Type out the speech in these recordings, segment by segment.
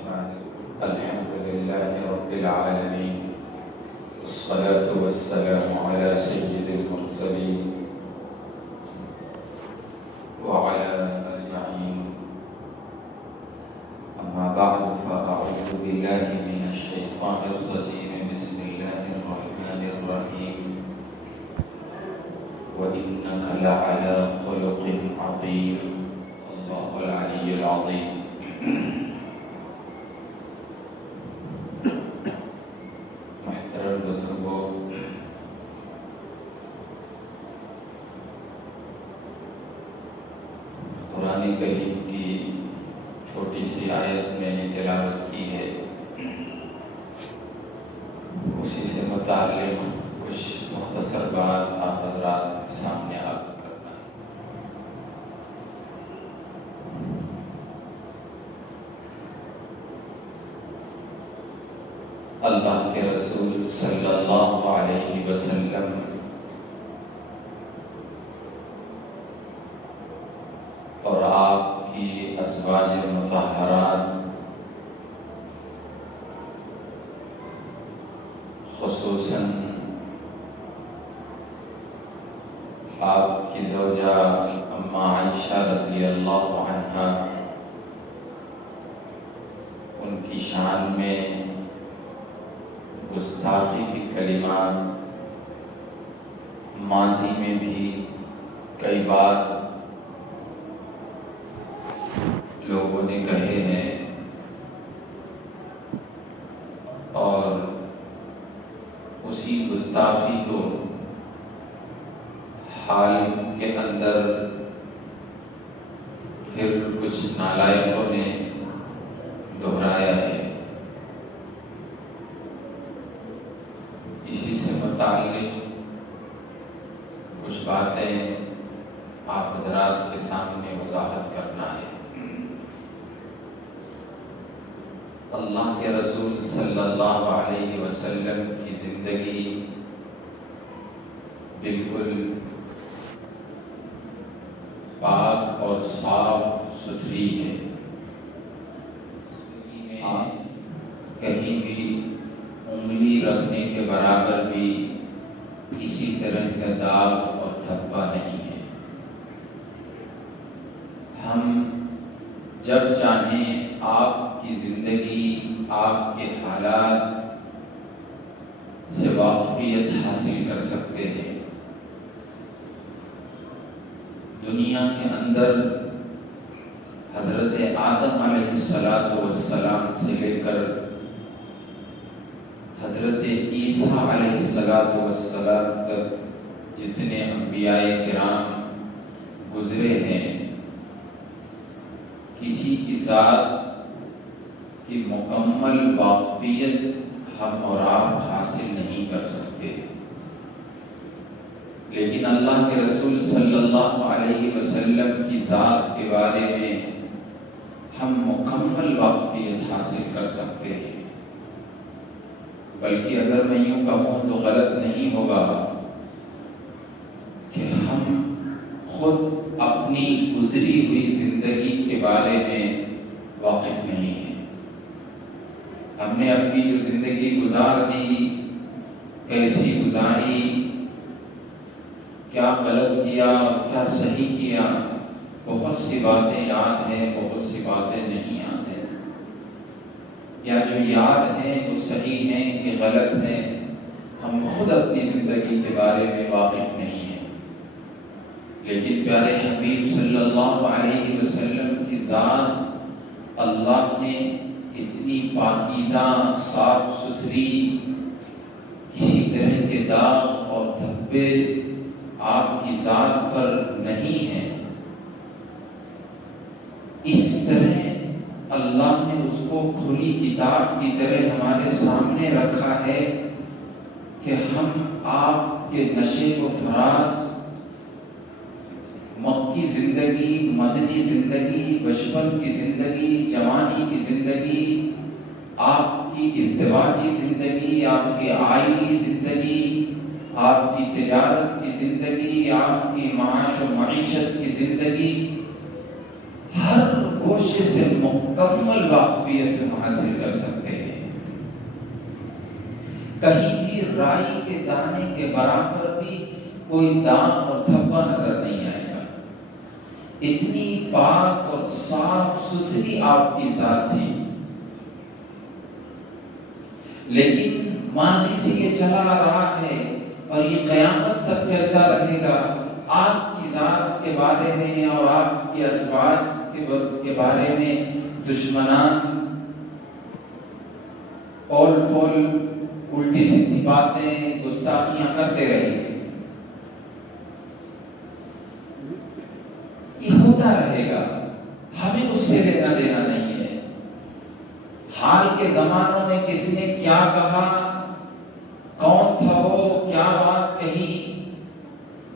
الحمد لله رب العالمين، والصلاة والسلام على سيد المرسلين وعلى أجمعين. أما بعد، فأعوذ بالله من الشيطان الرجيم. بسم الله الرحمن الرحيم. وإنك لعلى خلق عظيم. الله العلي العظيم. محترم بزرگوں، قرآن کریم کی چھوٹی سی آیت میں نے تلاوت کی ہے، اسی سے متعلق کچھ مختصر بات آپ حضرات کے سامنے عرض کرنا ہے۔ اللہ کے رسول صلی اللہ علیہ وسلم اور آپ کی ازواج مطہرات، خصوصاً آپ کی زوجہ اما عائشہ رضی اللہ عنہا، ان کی شان میں گستاخی کی کلمات ماضی میں بھی کئی بار لوگوں نے کہے ہیں، اور اسی گستاخی کو حال کے اندر پھر کچھ نالائقوں نے دہرایا ہے۔ اسی سے متعلق کچھ باتیں آپ حضرات کے سامنے وضاحت کرنا ہے۔ اللہ کے رسول صلی اللہ علیہ وسلم کی زندگی بالکل پاک اور صاف ستھری ہے۔ کہیں بھی انگلی رکھنے کے برابر بھی کسی طرح کا داغ اور دھبا نہیں ہے۔ ہم جب چاہیں آپ کی زندگی، آپ کے حالات سے واقفیت حاصل کر سکتے ہیں۔ دنیا کے اندر حضرت آدم علیہ السلام سے لے کر حضرت عیسیٰ علیہ السلام تک جتنے انبیاء کرام گزرے ہیں، کسی کی ذات کی مکمل واقفیت ہم اور آپ حاصل نہیں کر سکتے، لیکن اللہ کے رسول صلی اللہ علیہ وسلم کی ذات کے بارے میں ہم مکمل واقفیت حاصل کر سکتے ہیں۔ بلکہ اگر میں یوں کہوں تو غلط نہیں ہوگا کہ ہم خود اپنی گزری ہوئی زندگی کے بارے میں واقف نہیں ہیں۔ ہم نے اپنی جو زندگی گزار دی، کیسی گزاری، کیا غلط کیا، کیا صحیح کیا، بہت سی باتیں یاد ہیں، بہت سی باتیں نہیں یاد ہیں، یا جو یاد ہیں وہ صحیح ہیں کہ غلط ہیں، ہم خود اپنی زندگی کے بارے میں واقف نہیں ہیں۔ لیکن پیارے حبیب صلی اللہ علیہ وسلم کی ذات اللہ نے اتنی پاکیزہ، صاف ستھری، کسی طرح کے داغ اور دھبے آپ کی ذات پر نہیں ہیں۔ اس طرح اللہ نے اس کو کھلی کتاب کی طرح ہمارے سامنے رکھا ہے کہ ہم آپ کے نشے و فراز، مکی زندگی، مدنی زندگی، بچپن کی زندگی، جوانی کی زندگی، آپ کی ازدواجی زندگی، آپ کی آئلی زندگی، آپ کی تجارت کی زندگی، آپ کی معاش و معیشت کی زندگی، ہر گوشت سے مکمل واقفیت حاصل کر سکتے ہیں۔ کہیں بھی رائی کے دانے کے برابر بھی کوئی داغ اور دھبا نظر نہیں آئے گا۔ اتنی پاک اور صاف ستھری آپ کی ذات تھی، لیکن ماضی سے یہ چلا رہا ہے اور یہ قیامت تک چلتا رہے گا۔ آپ کی ذات کے بارے میں اور آپ کے ازواج کے بارے میں دشمنان اول فول الٹی سیدھی باتیں گستاخیاں کرتے رہیں گے۔ یہ ہوتا رہے گا، ہمیں اس سے لینا دینا نہیں ہے۔ حال کے زمانوں میں کس نے کیا کہا، کون تھا وہ، کیا بات کہی،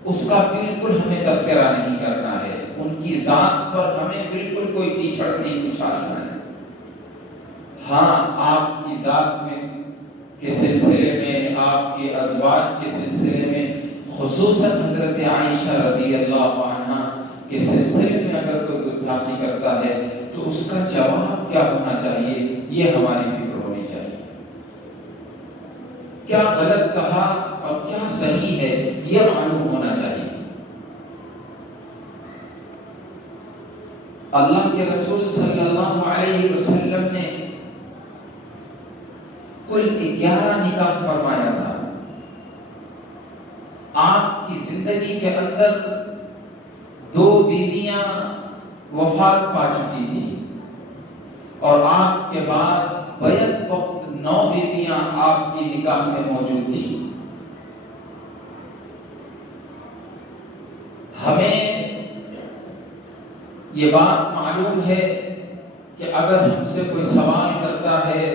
اس کا بالکل ہمیں تذکرہ نہیں کرنا ہے۔ ان کی ذات پر ہمیں بالکل کوئی کیچڑ نہیں اچھالنا ہے۔ ہاں، آپ کی ذات میں کے سلسلے میں، آپ کے ازواج کے سلسلے میں، خصوصاً حضرت عائشہ رضی اللہ عنہا کے سلسلے میں اگر کوئی گستاخی کرتا ہے تو اس کا جواب کیا ہونا چاہیے، یہ ہماری فکر ہونی چاہیے۔ کیا غلط کہا اور کیا صحیح ہے، یہ معلوم ہونا چاہیے۔ اللہ کے رسول صلی اللہ علیہ وسلم نے کل 11 نکاح فرمایا تھا۔ آپ کی زندگی کے اندر 2 بیویاں وفات پا چکی تھی اور آپ کے بعد بیعت وقت 9 بیویاں آپ کی نکاح میں موجود تھی۔ ہمیں یہ بات معلوم ہے کہ اگر ہم سے کوئی سوال کرتا ہے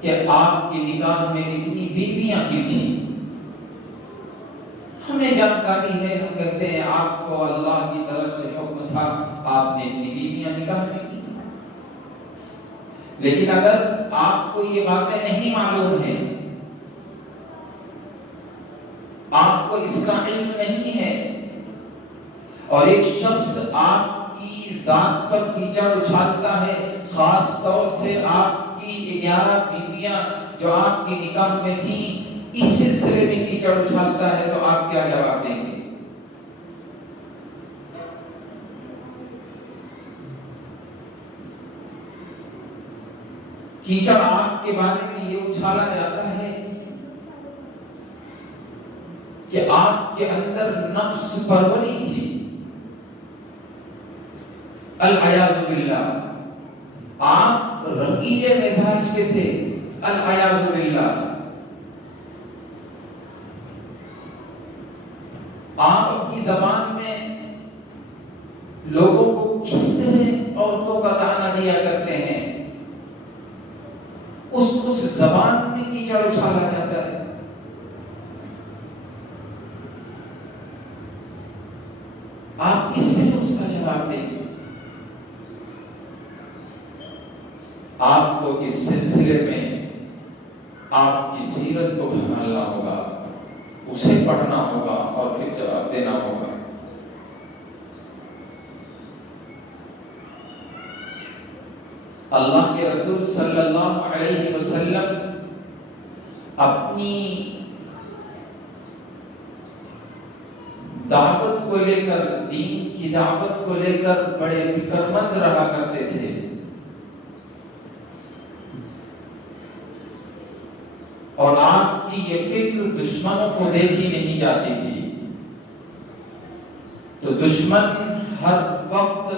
کہ آپ کی نکاح میں اتنی بیویاں کی تھیں، ہمیں جانکاری ہے، ہم کہتے ہیں آپ کو اللہ کی طرف سے حکم تھا، آپ نے اتنی بیویاں نکاح میں کی۔ لیکن اگر آپ کو یہ باتیں نہیں معلوم ہیں، آپ کو اس کا علم نہیں ہے، اور ایک شخص آپ کی ذات پر کیچڑ اچھالتا ہے، خاص طور سے آپ کی 11 بیویاں جو آپ کی نکاح میں تھیں اس سلسلے میں کیچڑ اچھالتا ہے، تو آپ کیا جواب دیں گے؟ کیچڑ آپ کے بارے میں یہ اچھالا جاتا ہے کہ آپ کے اندر نفس پروری تھی، العیاذ باللہ، آپ رنگیلے مزاج کے تھے، العیاذ باللہ، آپ اپنی زبان میں لوگوں کو کس طرح عورتوں کا طعنہ دیا کرتے ہیں، اس زبان میں کیچڑ اچھالا جاتا ہے۔ آپ کس سے اس کا جواب دیں گے؟ آپ کو اس سلسلے میں آپ کی سیرت کو سنبھالنا ہوگا، اسے پڑھنا ہوگا اور پھر جواب دینا ہوگا۔ اللہ کے رسول صلی اللہ علیہ وسلم اپنی دعوت کو لے کر، دین کی دعوت کو لے کر بڑے فکر مند رہا کرتے تھے۔ اور آپ کی یہ فکر دشمنوں کو دیکھی نہیں جاتی تھی، تو دشمن ہر وقت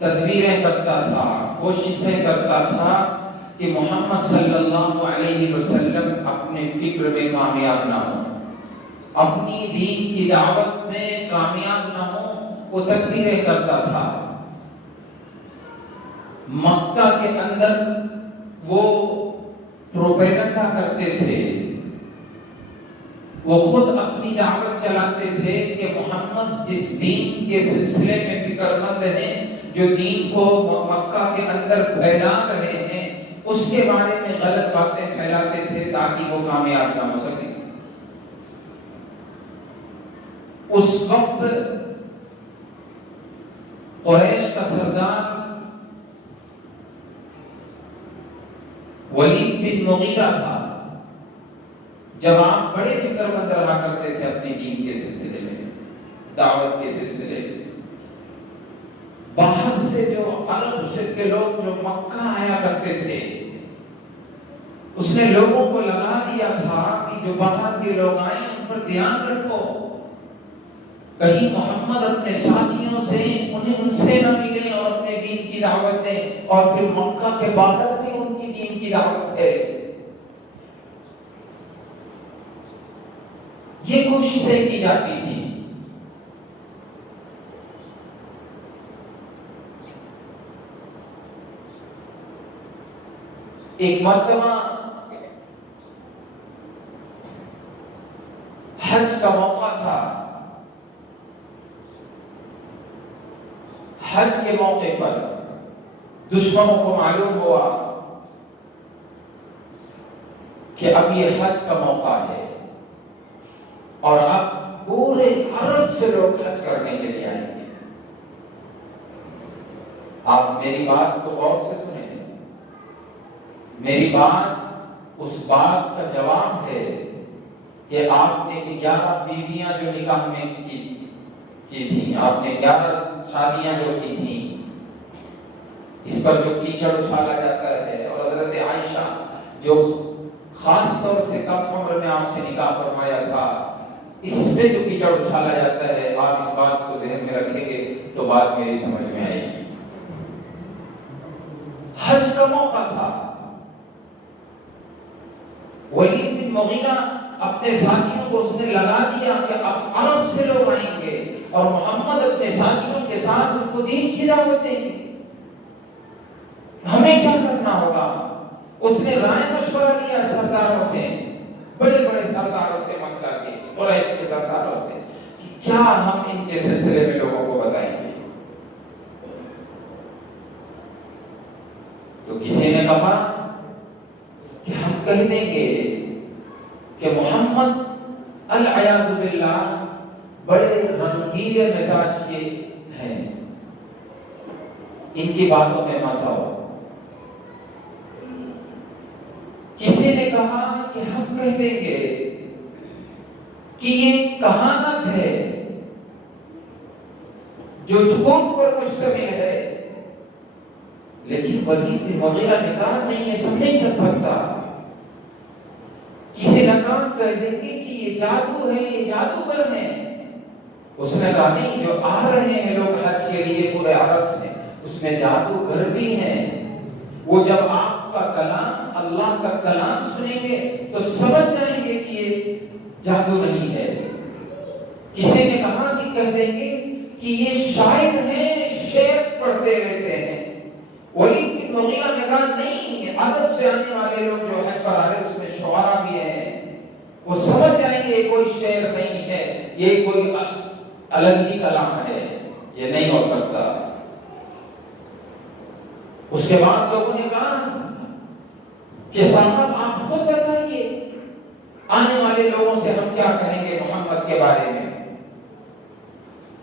تدبیریں کرتا تھا، کوششیں کرتا تھا کہ محمد صلی اللہ علیہ وسلم اپنے فکر میں کامیاب نہ ہو، اپنی دین کی دعوت میں کامیاب نہ ہو، وہ تدبیریں کرتا تھا۔ مکہ کے اندر وہ پروپیگنڈا کرتے تھے، وہ خود اپنی دعوت چلاتے تھے کہ محمد جس دین کے سلسلے میں فکر مند ہیں، جو دین کو مکہ کے اندر پھیلا رہے ہیں، اس کے بارے میں غلط باتیں پھیلاتے تھے تاکہ وہ کامیاب نہ ہو سکے۔ اس وقت قریش کا سردار ولید بن مغیرہ تھا. جب آپ بڑے فکر مند رہا کرتے تھے اپنے دین کے سلسلے میں، دعوت کے سلسلے میں، باہر سے جو عرب سے کے لوگ جو مکہ آیا کرتے تھے، اس نے لوگوں کو لگا دیا تھا کہ جو باہر کے لوگ آئے ان پر دھیان رکھو، کہیں محمد اپنے ساتھیوں سے انہیں ان سے نہ ملے اور اپنے دین کی دعوت دیں، اور پھر مکہ کے باہر بھی ان کی دین کی دعوت ہے. یہ کوششیں کی جاتی تھی. ایک مرتبہ حج کا موقع تھا. حج کے موقع پر دشمنوں کو معلوم ہوا کہ اب یہ حج کا موقع ہے اور اب پورے عرب سے لوگ حج کرنے کے لیے آئیں گے. آپ میری بات کو غور سے سنیں. میری بات اس بات کا جواب ہے کہ آپ نے 11 بیویاں جو نکاح میں کی تھی، آپ نے 11 شادیاں جو کی تھیں، اس پر جو کیچڑ اچھالا جاتا ہے، اور حضرت عائشہ جو خاص طور سے کم عمر میں آپ سے نکاح فرمایا تھا، اس پہ جو کیچڑ اچھالا جاتا ہے، آپ اس بات کو ذہن میں رکھیں گے تو بات میری سمجھ میں آئے گی. حج کا موقع تھا. ولید بن مغیرہ اپنے ساتھیوں کو اس نے لگا دیا کہ اب عرب سے لوگ آئیں گے اور محمد اپنے ساتھیوں کے ساتھ ان کو دین کی دعوت دیں گے. ہمیں کیا کرنا ہوگا؟ اس نے رائے مشورہ لیا سرداروں سے، بڑے بڑے سرداروں سے، مکہ کے قریش کے سرداروں سے، کہ کیا ہم ان کے سلسلے میں لوگوں کو بتائیں گے. تو کسی نے کہا کہ ہم کہہ دیں گے کہ محمد العیاذ باللہ بڑے رنگیلے مزاج کے ہیں، ان کی باتوں میں مت آؤ. کسی نے کہا کہ ہم کہہ دیں گے کہ یہ کہانت ہے جو جھوٹ پر مشتمل ہے، لیکن ولید بن مغیرہ نے کہا نہیں، یہ سب نہیں چل سکتا. کسی نے کہا کہہ دیں گے کہ یہ جادو ہے، یہ جادوگر ہیں. اس نے کہا نہیں، جو آ رہے ہیں لوگ حج کے لیے پورے عرب سے، اس میں جادوگر بھی ہیں. وہ جب آپ کا کلام، اللہ کا کلام سنیں گے تو سمجھ جائیں گے کہ یہ جادو نہیں ہے. کسی نے کہا کہ کہہ دیں گے کہ یہ شاعر ہیں، شعر پڑھتے رہتے ہیں. ولید بن مغیرہ نے کہا نہیں، عرب سے آنے والے لوگ جو حج پر آ رہے ہیں اس میں شعراء بھی ہیں، وہ سمجھ جائیں گے یہ کوئی شعر نہیں ہے، یہ کوئی الگ ہی کلام ہے، یہ نہیں ہو سکتا. اس کے بعد لوگوں نے کہا کہ صاحب آپ خود بتائیے آنے والے لوگوں سے ہم کیا کہیں گے محمد کے بارے میں.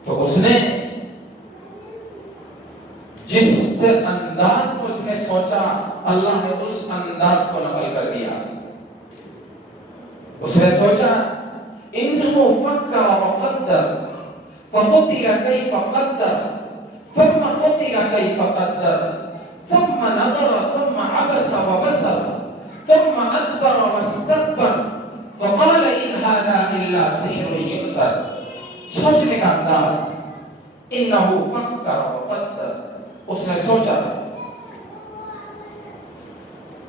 تو اس نے جس انداز کو اس نے سوچا، اللہ نے اس انداز کو نقل کر دیا. اس نے سوچا انہو فکر وقدر فقتل کیف قدر ثم قتل کیف قدر ثم نظر ثم عبس وبصر ثم ادبر واستكبر فقال ان هذا الا سحر يؤثر. سوچنے کا انداز، انہو فکر وقدر، اس نے سوچا،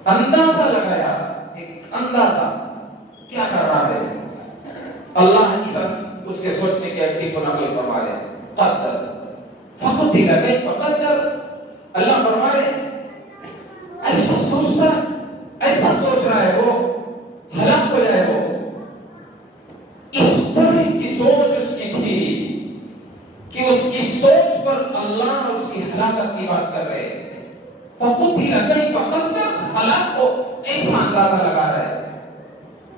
اندازہ لگایا، ایک اندازہ کیا کر رہا ہے. اللہ اس کے سوچنے کے ایکٹی کو نقل فرما رہے قدر فقتل کیف قدر. اللہ فرما رہے ایسا سوچتا، ایسا سوچ رہا ہے وہ ہلاک ہو جائے. وہ اس طرح کی سوچ اس کی تھی کہ اس کی سوچ پر اللہ اس کی ہلاکت کی بات کر رہے. فقتل کیف قدر، ہلاک کو ایسا اندازہ لگا رہا ہے،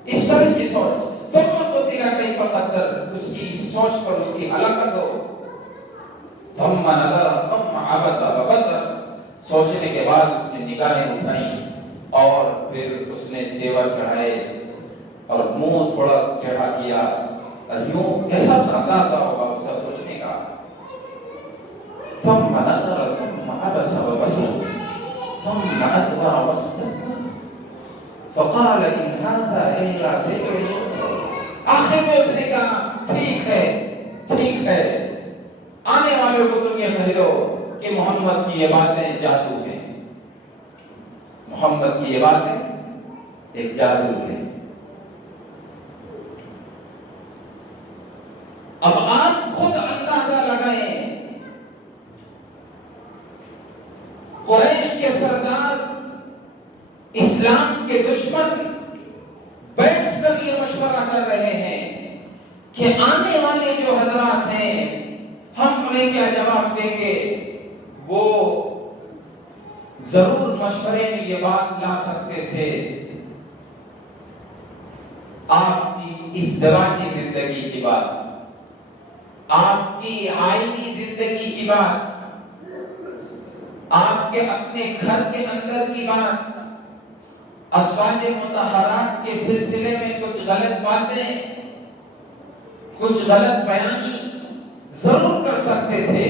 اس طرح کی سوچ. ثم قتل کیف قدر، اس کی سوچ پر اس کی ہلاکت ہو. ثم نظر ثم عبس وبصر، سوچنے کے بعد اس نے نگاہیں اٹھائیں اور پھر اس نے تیور چڑھائے اور منہ تھوڑا ٹیڑھا کیا، اور یوں کیسا سادہ تھا ہوگا اس کا سوچنے کا۔ ثم نظر ثم عبس وبصر ثم ادبر واستكبر فقال ان هذا الا سحر يؤثر۔ آخر میں اس نے کہا ٹھیک ہے، آنے والوں کو تم یہ کہہ دو کہ محمد کی یہ باتیں جادو ہیں، محمد کی یہ باتیں ایک جادو ہے۔ اب آپ خود اندازہ لگائیں، قریش کے سردار، اسلام کے دشمن بیٹھ کر یہ مشورہ کر رہے ہیں کہ آنے والے جو حضرات ہیں ہم انہیں کیا جواب دیں گے۔ وہ ضرور مشورے میں یہ بات لا سکتے تھے، آپ کی ازدواجی زندگی کی بات، آپ کی آئینی زندگی کی بات، آپ کے اپنے گھر کے اندر کی بات، ازواج مطہرات کے سلسلے میں کچھ غلط باتیں، کچھ غلط بیانی ضرور کر سکتے تھے،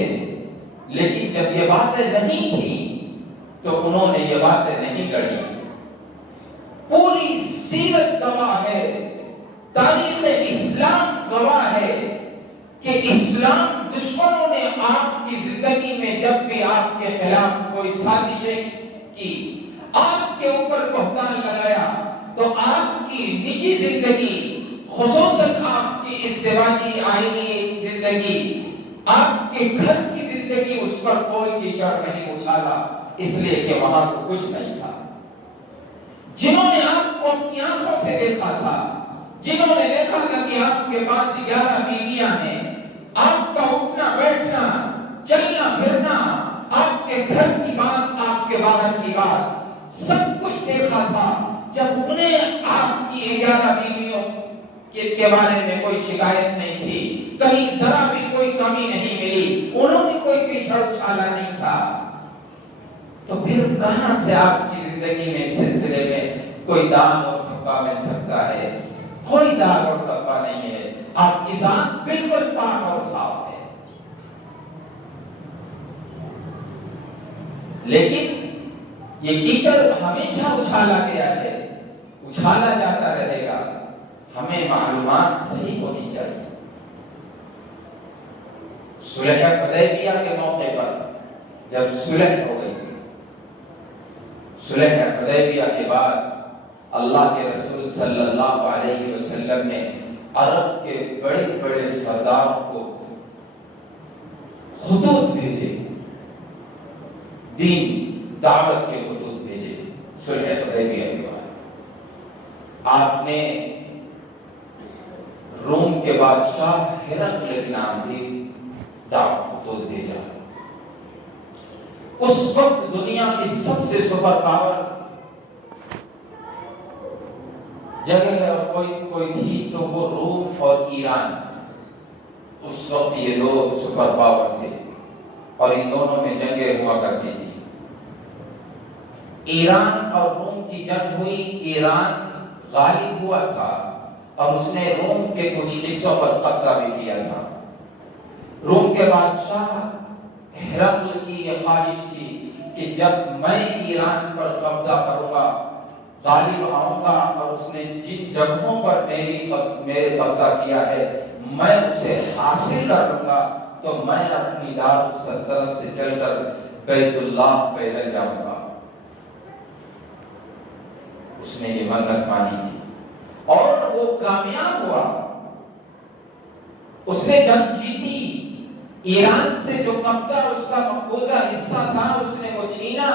لیکن جب یہ باتیں نہیں تھی تو انہوں نے یہ باتیں نہیں کری۔ پوری سیرت گواہ ہے، تاریخ اسلام گواہ ہے کہ اسلام دشمنوں نے آپ کی زندگی میں جب بھی آپ کے خلاف کوئی سازشیں کی، آپ کے اوپر بہتان لگایا، تو آپ کی نجی زندگی، خصوصاً آپ کی ازدواجی آئینی زندگی، آپ کے گھر کی زندگی، اس پر کوئی کیچڑ نہیں اچھالا، اس لیے کہ وہاں تو کچھ نہیں تھا۔ جنہوں نے آپ کو اپنی آنکھوں سے دیکھا تھا، جنہوں نے دیکھا تھا کہ آپ کے پاس 11 بیویاں ہیں، آپ کا اٹھنا بیٹھنا، چلنا پھرنا، آپ کے گھر کی بات، آپ کے باہر کی بات، سب کچھ دیکھا تھا۔ جب انہیں آپ کی 11 بیویوں کے بارے میں کوئی شکایت نہیں تھی، کہیں ذرا بھی کوئی کمی نہیں ملی، انہوں نے کوئی کیچڑ اچھالا نہیں تھا، تو پھر کہاں سے آپ کی زندگی میں اس سلسلے میں کوئی داغ اور دھبا مل سکتا ہے؟ کوئی داغ اور دھبا نہیں ہے، آپ کی ذات بالکل پاک اور صاف ہے۔ لیکن یہ کیچڑ ہمیشہ اچھالا گیا ہے، اچھالا جاتا رہے گا، ہمیں معلومات صحیح ہونی چاہیے۔ صلح حدیبیہ کے موقع پر جب صلح ہو گئی، صلح حدیبیہ کے بعد اللہ کے رسول صلی اللہ علیہ وسلم نے عرب کے بڑے بڑے سرداروں کو خطوط بھیجے، دین دعوت کے خطوط بھیجے صلح حدیبیہ کے بعد۔ آپ نے روم کے بادشاہ ہرقل کے نام بھی دعوت خطوط بھیجا۔ اس وقت دنیا کی سب سے سپر پاور جگہ اور کوئی تھی تو وہ روم اور ایران، اس وقت یہ دو سپر پاور تھے اور ان دونوں میں جنگیں ہوا کرتی تھی۔ ایران اور روم کی جنگ ہوئی، ایران غالب ہوا تھا اور اس نے روم کے کچھ حصوں پر قبضہ بھی کیا تھا۔ روم کے بادشاہ ہرقل کی یہ خواہش تھی کہ جب میں ایران پر قبضہ کروں گا، غالب آؤں گا، اور اس نے جن جگہوں پر میرے قبضہ کیا ہے میں اسے حاصل کر لوں گا، تو میں اپنی دار السلطنت سے چل کر بیت اللہ پیدل جاؤں گا۔ اس نے یہ منت مانی تھی اور وہ کامیاب ہوا۔ اس نے جنگ جیتی، ایران سے جو قبضہ اس کا مقبوضہ حصہ تھا اس نے وہ چھینا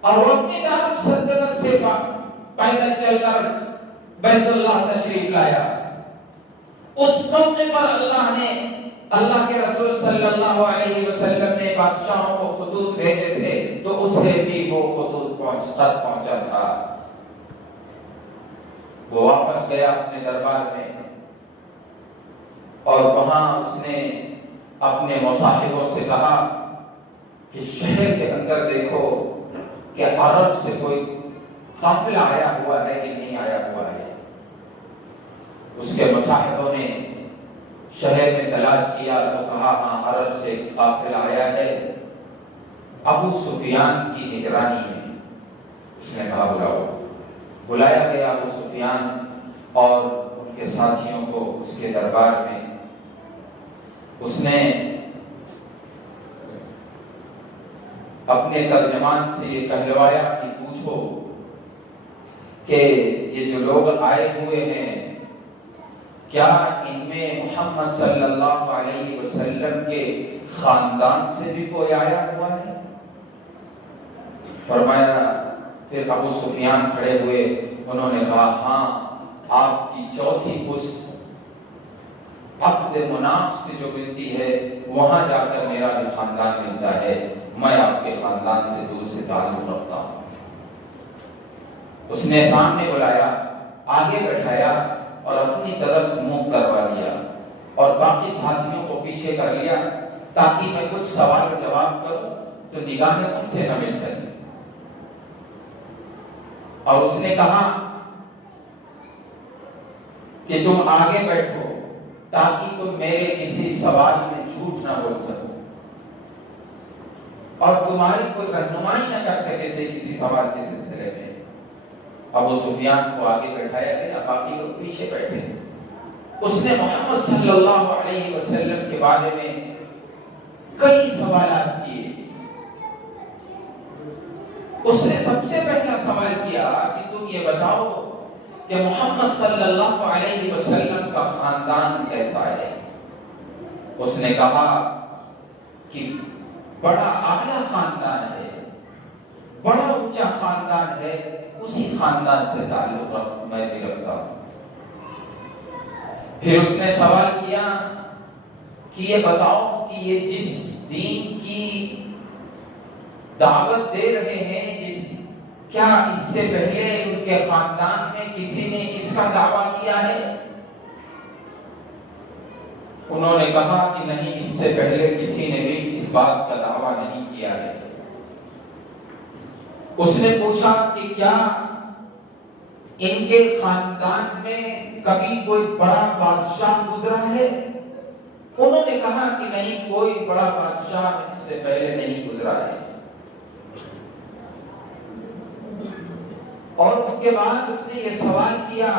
اور وہ اپنی دار السلطنت سے پیدل چل کر بیت اللہ تشریف لایا۔ اس موقع پر اللہ کے رسول صلی اللہ علیہ وسلم نے بادشاہوں کو خطوط بھیجے تھے، تو اسے بھی وہ خط پہنچا تھا۔ وہ واپس گیا اپنے دربار میں اور وہاں اس نے اپنے مصاحبوں سے کہا کہ شہر کے اندر دیکھو کہ عرب سے کوئی قافلہ آیا ہوا ہے کہ نہیں آیا ہوا ہے۔ اس کے مصاحبوں نے شہر میں تلاش کیا تو کہا ہاں عرب سے قافلہ آیا ہے، ابو سفیان کی نگرانی میں۔ اس نے کہا بلاؤ۔ بلایا گیا ابو سفیان اور ان کے ساتھیوں کو اس کے دربار میں۔ اس نے اپنے ترجمان سے یہ کہلوایا کہ پوچھو کہ یہ جو لوگ آئے ہوئے ہیں کیا ان میں محمد صلی اللہ علیہ وسلم کے خاندان سے بھی کوئی آیا ہوا ہے؟ فرمایا، پھر ابو سفیان کھڑے ہوئے، انہوں نے کہا ہاں، آپ کی چوتھی پشت عبد مناف سے جو ملتی ہے وہاں جا کر میرا بھی خاندان ملتا ہے، میں آپ کے خاندان سے دور سے تعلق رکھتا ہوں۔ اس نے سامنے بلایا، آگے بٹھایا اور اپنی طرف منہ کروا لیا اور باقی ساتھیوں کو پیچھے کر لیا تاکہ میں کچھ سوال جواب کروں تو نگاہیں ان سے نہ مل سکیں۔ اور اس نے کہا کہ تم آگے بیٹھو تاکہ تم میرے کسی سوال میں جھوٹ نہ بول سکو اور تمہاری کوئی رہنمائی نہ کر سکے سے کسی سوال کے سلسلے میں۔ ابو سفیان کو آگے بیٹھایا گیا، باقی لوگ پیچھے بیٹھے۔ اس نے محمد صلی اللہ علیہ وسلم کے بارے میں کئی سوالات کیے۔ اس نے سب سے پہلا سوال کیا کہ تم یہ بتاؤ کہ محمد صلی اللہ علیہ وسلم کا خاندان کیسا ہے؟ اس نے کہا کہ بڑا اعلیٰ خاندان ہے، بڑا اونچا خاندان ہے، اسی خاندان سے تعلق میں بھی رکھتا ہوں۔ پھر اس نے سوال کیا کہ یہ بتاؤ کہ یہ جس دین کی دعوت دے رہے ہیں کیا اس سے پہلے ان کے خاندان میں کسی نے اس کا دعویٰ کیا ہے؟ انہوں نے کہا کہ نہیں، اس سے پہلے کسی نے بھی اس بات کا دعویٰ نہیں کیا ہے۔ اس نے پوچھا کہ کیا ان کے خاندان میں کبھی کوئی بڑا بادشاہ گزرا ہے؟ انہوں نے کہا کہ نہیں، کوئی بڑا بادشاہ اس سے پہلے نہیں گزرا ہے۔ اور اس کے بعد اس نے یہ سوال کیا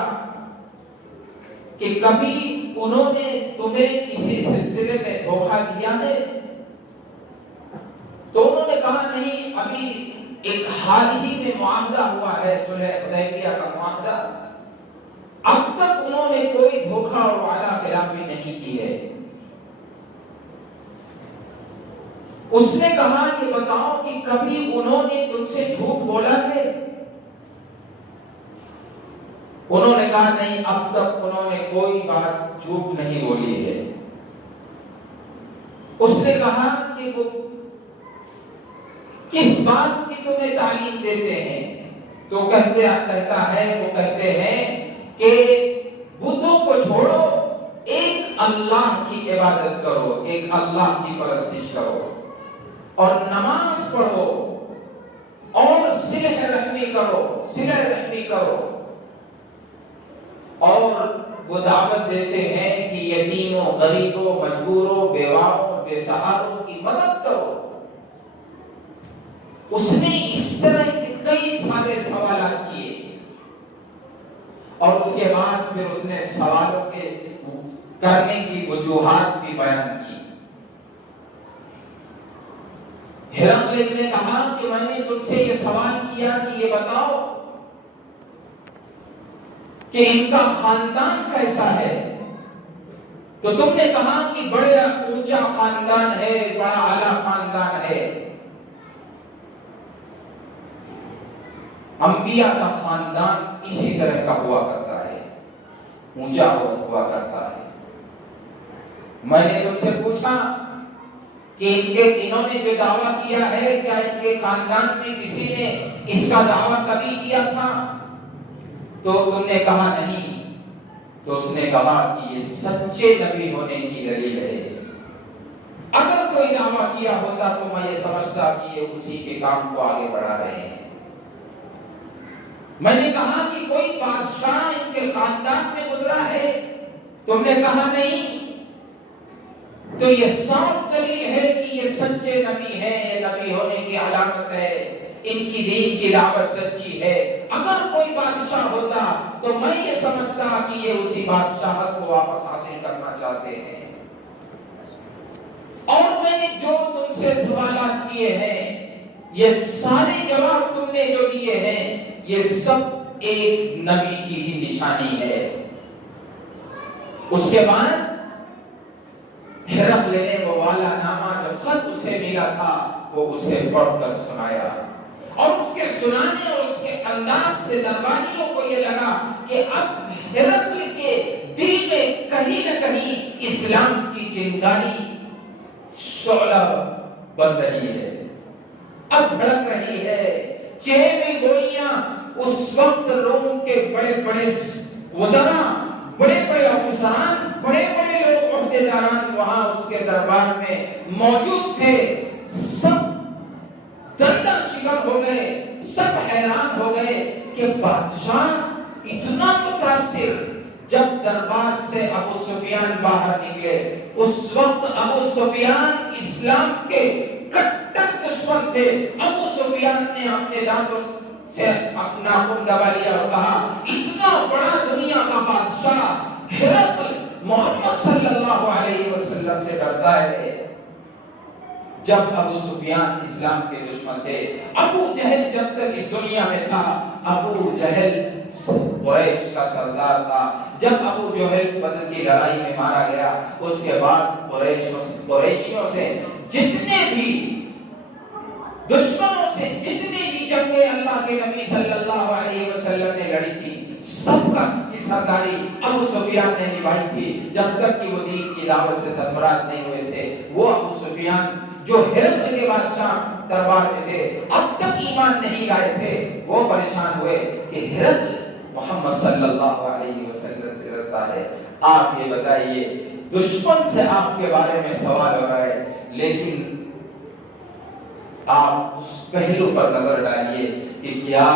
کہ کبھی انہوں نے تمہیں کسی سلسلے میں دھوکہ دیا ہے؟ تو انہوں نے کہا نہیں، ابھی ایک حال ہی میں معاہدہ ہوا ہے، صلح حدیبیہ کا معاہدہ، اب تک انہوں نے کوئی دھوکہ اور وعدہ خلافی نہیں کی ہے۔ اس نے کہا کہ بتاؤ کہ کبھی انہوں نے تم سے جھوٹ بولا ہے؟ انہوں نے کہا نہیں، اب تک انہوں نے کوئی بات جھوٹ نہیں بولی ہے۔ اس نے کہا کہ وہ کس بات کی تمہیں تعلیم دیتے ہیں؟ تو کہتا ہے وہ کہتے ہیں کہ بتوں کو چھوڑو، ایک اللہ کی عبادت کرو، ایک اللہ کی پرستش کرو اور نماز پڑھو اور صلح رحمی کرو۔ اور وہ دعوت دیتے ہیں کہ یتیموں، غریبوں، مجبوروں، بیواؤں، بے سہاروں کی مدد کرو۔ اس نے اس طرح کے کئی سارے سوالات کیے اور اس کے بعد پھر اس نے سوالوں کے کرنے کی وجوہات بھی بیان کی۔ ہرقل نے کہا کہ میں نے تم سے یہ سوال کیا کہ یہ بتاؤ کہ ان کا خاندان کیسا ہے، تو تم نے کہا کہ بڑا اونچا خاندان ہے، بڑا اعلیٰ خاندان ہے۔ انبیاء کا خاندان اسی طرح کا ہوا کرتا ہے، اونچا ہوا کرتا ہے۔ میں نے تم سے پوچھا کہ انہوں نے جو دعویٰ کیا ہے کیا ان کے خاندان میں کسی نے اس کا دعویٰ کبھی کیا تھا؟ تو تم نے کہا نہیں۔ تو اس نے کہا کہ یہ سچے نبی ہونے کی دلیل ہے اگر کوئی دعویٰ کیا ہوتا تو میں یہ سمجھتا کہ یہ اسی کے کام کو آگے بڑھا رہے ہیں۔ میں نے کہا کہ کوئی بادشاہ ان کے خاندان میں گزرا ہے؟ تم نے کہا نہیں۔ تو یہ صاف دلیل ہے کہ یہ سچے نبی ہیں، یہ نبی ہونے کی علامت ہے، ان کی دین کی دعوت سچی ہے۔ اگر کوئی بادشاہ ہوتا تو میں یہ سمجھتا کہ یہ اسی بادشاہت کو واپس حاصل کرنا چاہتے ہیں۔ اور میں نے جو تم سے سوالات کیے ہیں، یہ سارے جواب تم نے جو دیے ہیں، یہ سب ایک نبی کی ہی نشانی ہے۔ اس کے بعد ہرقل نے وہ والا نامہ جو خط اسے ملا تھا وہ اسے پڑھ کر سنایا، اور اس کے سنانے اور اس کے انداز سے درباریوں کو یہ لگا کہ اب ہرقل کے دل میں کہیں نہ کہیں اسلام کی چنگاری شعلہ بن رہی ہے، اب بھڑک رہی ہے۔ چہرے گوئیاں اس وقت روم کے بڑے بڑے وزراء، بڑے بڑے افسران، بڑے بڑے لوگ عہدیداران وہاں اس کے دربار میں موجود تھے، سب دندہ شکن ہو گئے، سب حیران ہو گئے کہ بادشاہ اتنا متاثر۔ جب دربار سے ابو سفیان باہر نکلے، اس وقت ابو سفیان اسلام کے کٹر دشمن تھے۔ ابو سفیان نے اپنے دانتوں سے اپنا ناخن دبا لیا اور کہا، اتنا بڑا دنیا کا بادشاہ ہرقل محمد صلی اللہ علیہ وسلم سے ڈرتا ہے۔ جب ابو سفیان اسلام کے دشمن تھے، ابو جہل جب تک اس دنیا میں تھا، ابو جہل قریش کا سردار تھا۔ جب ابو جہل بدر کی لڑائی میں مارا گیا، اس کے بعد قریشیوں سے جتنے بھی دشمنوں سے جتنی بھی جنگیں اللہ کے نبی صلی اللہ علیہ وسلم نے لڑی تھی، سب کا سرداری ابو سفیان نے نبھائی تھی، جب تک کہ وہ دین کی دعوت سے سرفراز نہیں ہوئے تھے۔ وہ ابو سفیان جو ہرقل کے بادشاہ دربار میں تھے، اب تک ایمان نہیں لائے تھے، وہ پریشان ہوئے کہ ہرقل محمد صلی اللہ علیہ وسلم سے ڈرتا ہے۔ آپ یہ بتائیے، دشمن سے آپ کے بارے میں سوال ہو رہا ہے، لیکن آپ اس پہلو پر نظر ڈالیے کہ کیا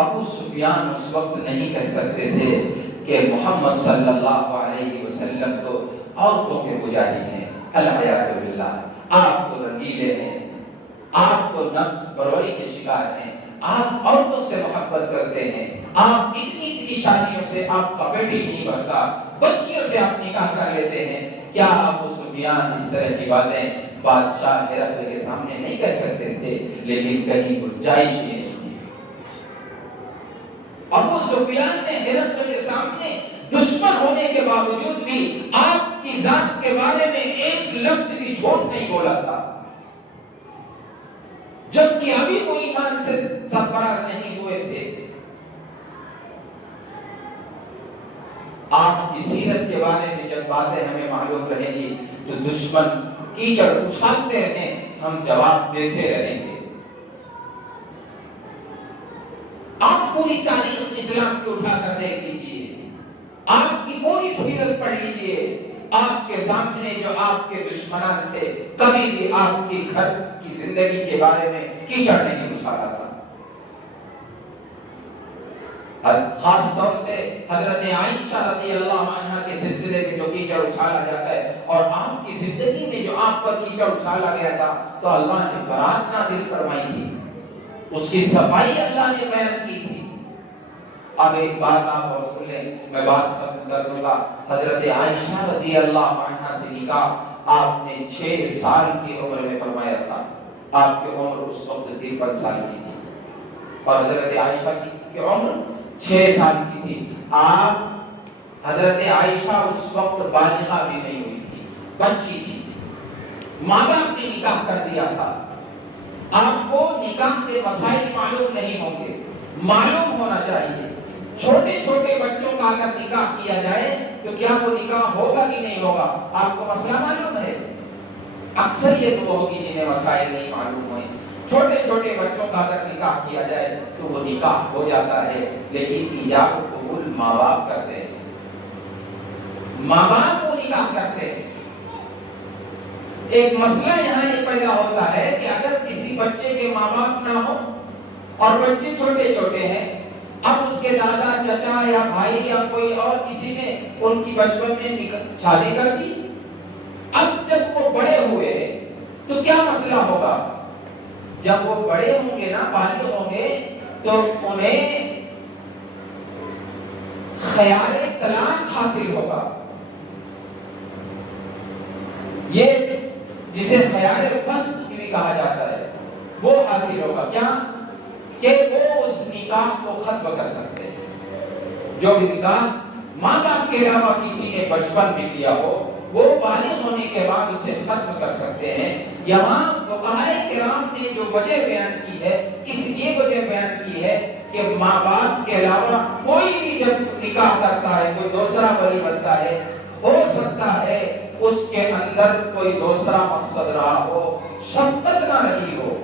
ابو سفیان اس وقت نہیں کہہ سکتے تھے کہ محمد صلی اللہ علیہ وسلم تو عورتوں کے پجاری ہیں، الیاذ باللہ، آپ تو رنگیلے ہیں، آپ تو نفس پروری کے شکار ہیں، آپ عورتوں سے محبت کرتے ہیں، آپ اتنی شادیوں سے آپ کا پیٹ ہی نہیں بھرتا، بچیوں سے آپ نکاح کر لیتے ہیں۔ کیا ابو سفیان اس طرح کی باتیں بادشاہ ہرقل کے سامنے نہیں کہہ سکتے تھے؟ لیکن کہیں گنجائش ہی نہیں تھی۔ ابو سفیان نے ہرقل کے سامنے دشمن ہونے کے باوجود بھی آپ کی ذات کے بارے میں ایک لفظ بھی جھوٹ نہیں بولا تھا، جبکہ ابھی وہ ایمان سے سرفراز نہیں ہوئے تھے۔ آپ کی سیرت کے بارے میں جب باتیں ہمیں معلوم رہیں گی تو دشمن کیچڑ اچھالتے رہیں، ہم جواب دیتے رہیں گے۔ آپ پوری تاریخ اسلام کی اٹھا کر دیکھ لیجئے، آپ کی پوری سیرت پڑھ لیجئے، آپ کے سامنے جو آپ کے دشمنان تھے، کبھی بھی آپ کی گھر کی زندگی کے بارے میں کیچڑ نہیں اچھالا تھا۔ خاص طور سے حضرت عائشہ رضی اللہ عنہا کے سلسلے میں جو کیچڑ اچھالا جاتا ہے، اور آپ کی زندگی میں جو آپ پر کیچڑ اچھالا گیا تھا، تو اللہ نے برات نازل فرمائی تھی، اس کی صفائی اللہ نے بیان کی تھی۔ اب ایک بات آپ اور سن لیں، میں بات ختم کر دوں گا۔ حضرت عائشہ رضی اللہ عنہا سے نکاح آپ نے 6 سال کی عمر میں فرمایا تھا۔ آپ کی عمر اس وقت 53 سال کی تھی، اور حضرت عائشہ کی عمر 6 سال کی تھی۔ آپ حضرت عائشہ اس وقت بالغہ بھی نہیں ہوئی تھی، بچی تھی، ماں باپ نے نکاح کر دیا تھا۔ آپ کو نکاح کے مسائل معلوم نہیں ہوں گے، معلوم ہونا چاہیے۔ چھوٹے چھوٹے بچوں کا اگر نکاح کیا جائے تو کیا وہ نکاح ہوگا کہ نہیں ہوگا؟ آپ کو مسئلہ معلوم ہے؟ اکثریت وہ ہوگی جنہیں مسائل نہیں معلوم ہوئے۔ چھوٹے چھوٹے بچوں کا اگر نکاح کیا جائے تو وہ نکاح ہو جاتا ہے، لیکن ایجاب و قبول ماں باپ کرتے ہیں، ماں باپ کو نکاح کرتے ہیں۔ ایک مسئلہ یہاں یہ پیدا ہوتا ہے کہ اگر کسی بچے کے ماں باپ نہ ہو اور بچے چھوٹے چھوٹے ہیں، اب اس کے دادا چچا یا بھائی یا کوئی اور کسی نے ان کی بچپن میں شادی کر دی، اب جب وہ بڑے ہوئے تو کیا مسئلہ ہوگا؟ جب وہ بڑے ہوں گے نا، بالغ ہوں گے، تو انہیں خیال طلاق حاصل ہوگا۔ یہ جسے خیال فسق بھی کہا جاتا ہے، وہ حاصل ہوگا۔ کیا؟ کہ وہ اس نکاح کو ختم کر سکتے ہیں۔ جو بھی نکاح ماں باپ کے علاوہ کسی نے بچپن میں کیا ہو، وہ بالغ ہونے کے بعد اسے ختم کر سکتے ہیں۔ یہاں فقہائے کرام نے جو وجہ بیان کی ہے، اس لیے وجہ بیان کی ہے کہ ماں باپ کے علاوہ کوئی بھی جب نکاح کرتا ہے، کوئی دوسرا ولی بنتا ہے، ہو سکتا ہے اس کے اندر کوئی دوسرا مقصد رہا ہو، شفقت نہ رہی ہو،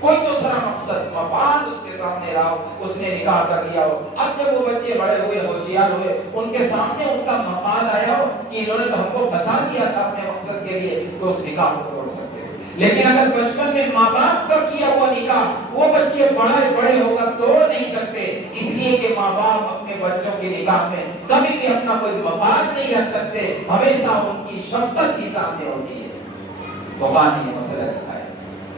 کوئی دوسرا مقصد، مفاد اس کے سامنے رہا ہو، اس نے نکاح کر لیا ہو۔ اب جب وہ بچے بڑے ہوئے، ہوشیار ہوئے، ان کے سامنے ان کا مفاد آیا ہو کہ انہوں نے تو ہم کو پھنسا دیا تھا اپنے مقصد کے لیے، تو اس نکاح کو توڑ سکتے ہیں۔ لیکن اگر بچپن میں ماں باپ کا کیا ہوا نکاح وہ بچے بڑے ہو کر توڑ نہیں سکتے، اس لیے کہ ماں باپ اپنے بچوں کے نکاح میں کبھی بھی اپنا کوئی مفاد نہیں رکھ سکتے، ہمیشہ ان کی شفقت ہی سامنے ہوتی ہے۔ فقہ نے یہ مسئلہ لکھا ہے۔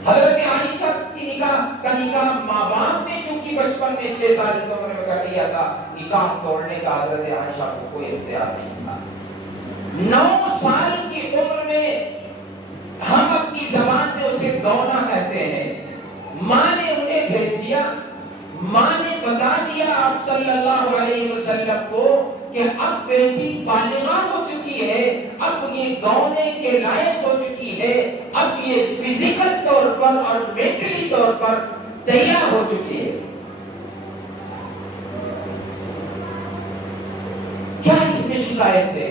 حضرت عائشہ کی نکاح ماں باپ نے چونکہ بچپن میں 6 سال کی عمر میں کر لیا تھا، نکاح توڑنے کا حضرت عائشہ کو کوئی اختیار نہیں تھا۔ 9 سال کی عمر میں ہم اپنی زبان میں اسے دونا کہتے ہیں، ماں نے انہیں بھیج دیا، ماں نے بتا دیا آپ صلی اللہ علیہ وسلم کو کہ اب بیٹی بالغہ ہو چکی ہے، اب یہ گونے کے لائق ہو چکی ہے، اب یہ فزیکل طور پر اور مینٹلی طور پر تیار ہو چکی ہے۔ کیا اس میں شکایت ہے؟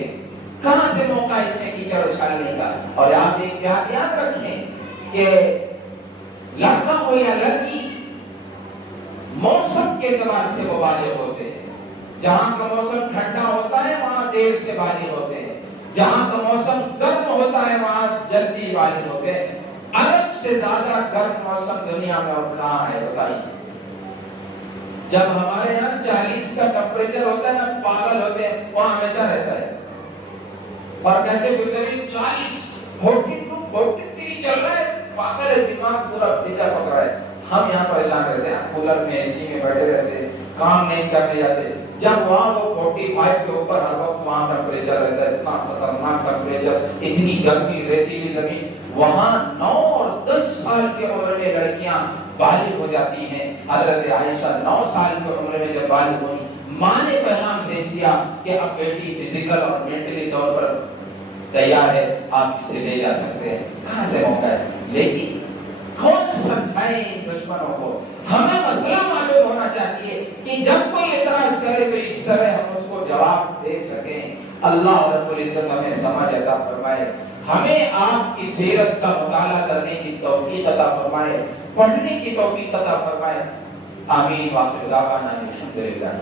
کہاں سے موقع اس میں کیچڑ اچھالنے کا؟ اور آپ ایک بات یاد رکھیں کہ لڑکا ہو یا لڑکی موسم کے اعتبار سے وہ بالغ ہوتے ہیں۔ جہاں کا موسم ٹھنڈا ہوتا ہے وہاں دیر سے بالغ ہوتے ہیں، جہاں کا موسم گرم ہوتا ہے وہاں جلدی بالغ ہوتے ہیں۔ عرب سے زیادہ گرم موسم دنیا میں اور کہاں ہے بتائیے؟ جب ہمارے یہاں 40 کا ٹمپریچر ہوتا ہے نا، پاگل ہوتے ہیں، وہاں ہمیشہ رہتا ہے۔ اور کہتے گزری 40 42 43 چل رہا ہے، پاگل ہے، دماغ پورا بھیجا پکڑا ہے۔ ہم یہاں پریشان رہتے ہیں، کولر میں اے سی میں بیٹھے رہتے ہیں، کام نہیں کرنے جاتے۔ جب وہاں وہ 45 کے اوپر ہر وقت وہاں ٹمپریچر رہتا ہے، اتنا خطرناک ٹمپریچر، اتنی گرمی، ریتیلی زمین، وہاں 9 اور 10 سال کی عمر میں لڑکیاں بالغ ہو جاتی ہیں۔ حضرت عائشہ 9 سال کی عمر میں جب بالغ ہوئی، ماں نے پیغام بھیج دیا کہ اب بیٹی فزیکل اور مینٹلی طور پر تیار ہے، آپ اسے لے جا سکتے ہیں۔ کہاں سے موقع ہے؟ لیکن کون سمجھائے ان دشمنوں کو؟ ہمیں مسئلہ معلوم ہونا چاہیے کہ جب کوئی اعتراض کرے تو اس طرح ہم اس کو جواب دے سکیں۔ اللہ رب العزت ہمیں سمجھ عطا فرمائے، ہمیں آپ کی سیرت کا مطالعہ کرنے کی توفیق عطا فرمائے، پڑھنے کی توفیق عطا فرمائے۔ آمین وآخر دعوانا الحمدللہ۔